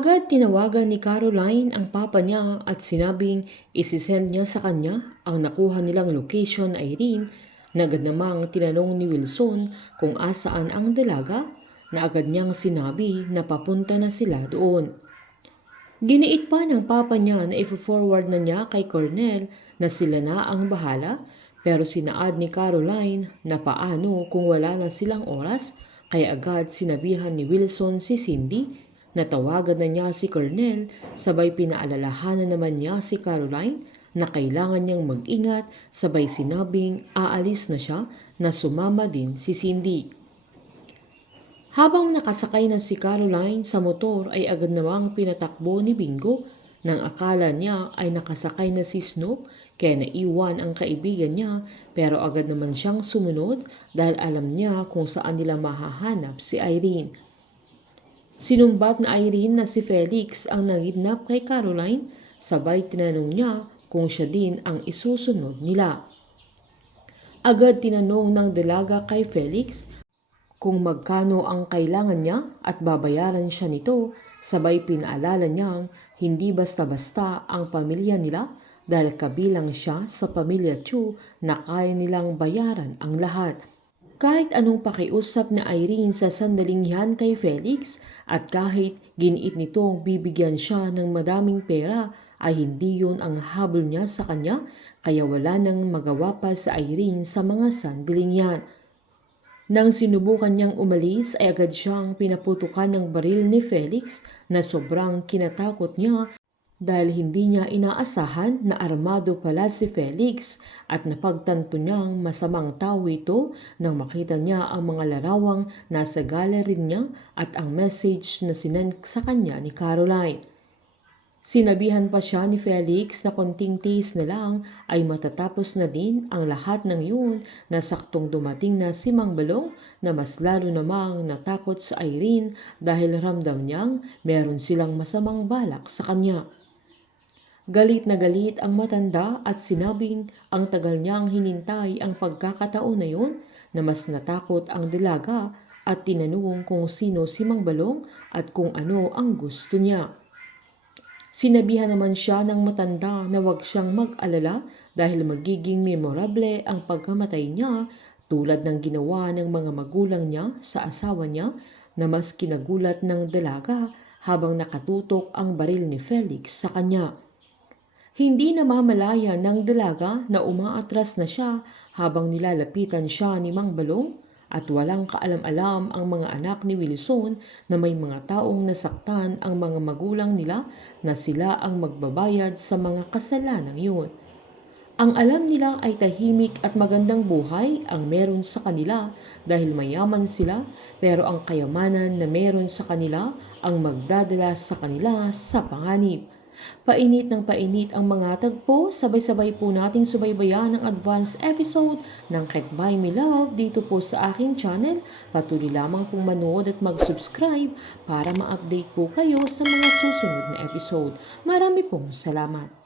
Agad tinawagan ni Caroline ang papa niya at sinabing isisend niya sa kanya ang nakuha nilang location na Irene na agad namang tinanong ni Wilson kung asaan ang dalaga na agad niyang sinabi na papunta na sila doon. Giniit pa ng papa niya na i-forward na niya kay Cornel na sila na ang bahala pero sinaad ni Caroline na paano kung wala na silang oras kaya agad sinabihan ni Wilson si Cindy na tawagan na niya si Cornel sabay pinaalalahanan naman niya si Caroline na kailangan niyang mag-ingat sabay sinabing aalis na siya na sumama din si Cindy. Habang nakasakay na si Caroline sa motor ay agad namang pinatakbo ni Bingo nang akala niya ay nakasakay na si Snoop kaya naiwan ang kaibigan niya pero agad naman siyang sumunod dahil alam niya kung saan nila mahahanap si Irene. Sinumbat na Irene na si Felix ang nangidnap kay Caroline sabay tinanong niya kung siya din ang isusunod nila. Agad tinanong ng dalaga kay Felix kung magkano ang kailangan niya at babayaran siya nito sabay pinaalala niyang hindi basta-basta ang pamilya nila dahil kabilang siya sa pamilya Chu na kaya nilang bayaran ang lahat. Kahit anong pakiusap na Irene sa sandaling yan kay Felix at kahit giniit nitong bibigyan siya ng madaming pera ay hindi yun ang habol niya sa kanya kaya wala nang magawa pa sa Irene sa mga sandaling yan. Nang sinubukan niyang umalis ay agad siyang pinaputukan ng baril ni Felix na sobrang kinatakot niya dahil hindi niya inaasahan na armado pala si Felix at napagtanto niyang masamang tao ito nang makita niya ang mga larawang nasa gallery niya at ang message na sinend sa kanya ni Caroline. Sinabihan pa siya ni Felix na konting tiis na lang ay matatapos na din ang lahat ng yun na saktong dumating na si Mang Balong na mas lalo namang natakot sa Irene dahil ramdam niyang meron silang masamang balak sa kanya. Galit na galit ang matanda at sinabing ang tagal niyang hinintay ang pagkakataon na yun na mas natakot ang dalaga at tinanong kung sino si Mang Balong at kung ano ang gusto niya. Sinabihan naman siya ng matanda na huwag siyang mag-alala dahil magiging memorable ang pagkamatay niya tulad ng ginawa ng mga magulang niya sa asawa niya na mas kinagulat ng dalaga habang nakatutok ang baril ni Felix sa kanya. Hindi namamalaya ng dalaga na umaatras na siya habang nilalapitan siya ni Mang Balong at walang kaalam-alam ang mga anak ni Wilson na may mga taong nasaktan ang mga magulang nila na sila ang magbabayad sa mga kasalanang yun. Ang alam nila ay tahimik at magandang buhay ang meron sa kanila dahil mayaman sila pero ang kayamanan na meron sa kanila ang magdadala sa kanila sa panganib. Painit ng painit ang mga tagpo, sabay-sabay po nating subaybayan ang advance episode ng Can't Buy Me Love dito po sa aking channel. Patuloy lamang pong manood at mag-subscribe para ma-update po kayo sa mga susunod na episode. Marami pong salamat.